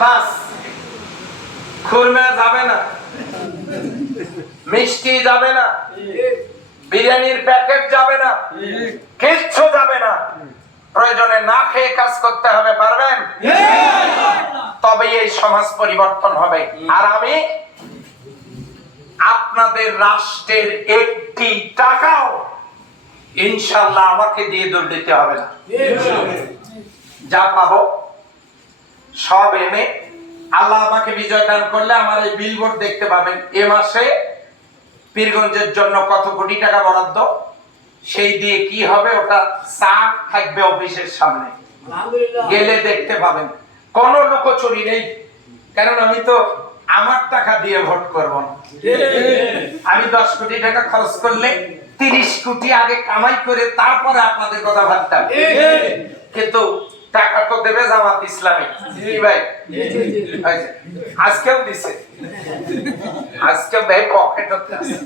বাস, খুরমা যাবে না, মিষ্টি যাবে না, বিরিয়ানির প্যাকেট যাবে না, কিচ্ছু যাবে না। প্রয়োজনে না খেয়ে কাজ করতে হবে, পারবেন? তবে এই সমাজ পরিবর্তন হবে। আর আমি আপনাদের রাষ্ট্রের একটি টাকাও ইনশাআল্লাহ আমাকে দিয়ে দিতে হবে না। যা পাবো সব এনে আল্লাহ আমাকে বিজয় দান করলে আমার এই বিলবোর্ড দেখতে পাবেন। এ মাসে পীরগঞ্জের জন্য কত কোটি টাকা বরাদ্দ, সেই দিয়ে কি হবে ওটা চাপ থাকবে অফিসের সামনে, গেলে দেখতে পাবেন। কোনো লুকোচুরি নেই, কারণ আমি তো আমার টাকা দিয়ে ভোট করব না। আমি 10 কোটি টাকা খরচ করলে 30 কোটি আগে কামাই করে তারপরে আপনাদের কথা ভাবতাম, কিন্তু টাকা তো দেবে জামাত ইসলামী। কি ভাই? আজকেও দিছে, আজকে ভাই পকেট হতে আছে,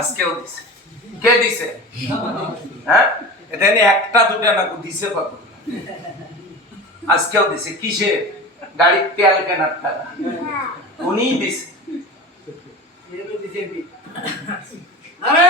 আজকেও দিছে। কে দিছে? হ্যাঁ, এটা একটা দুটা না দিছে কত? আজকেও দিছে। কিসে? গাড়ির তেল কেনার টাকা উনি দিছে। আরে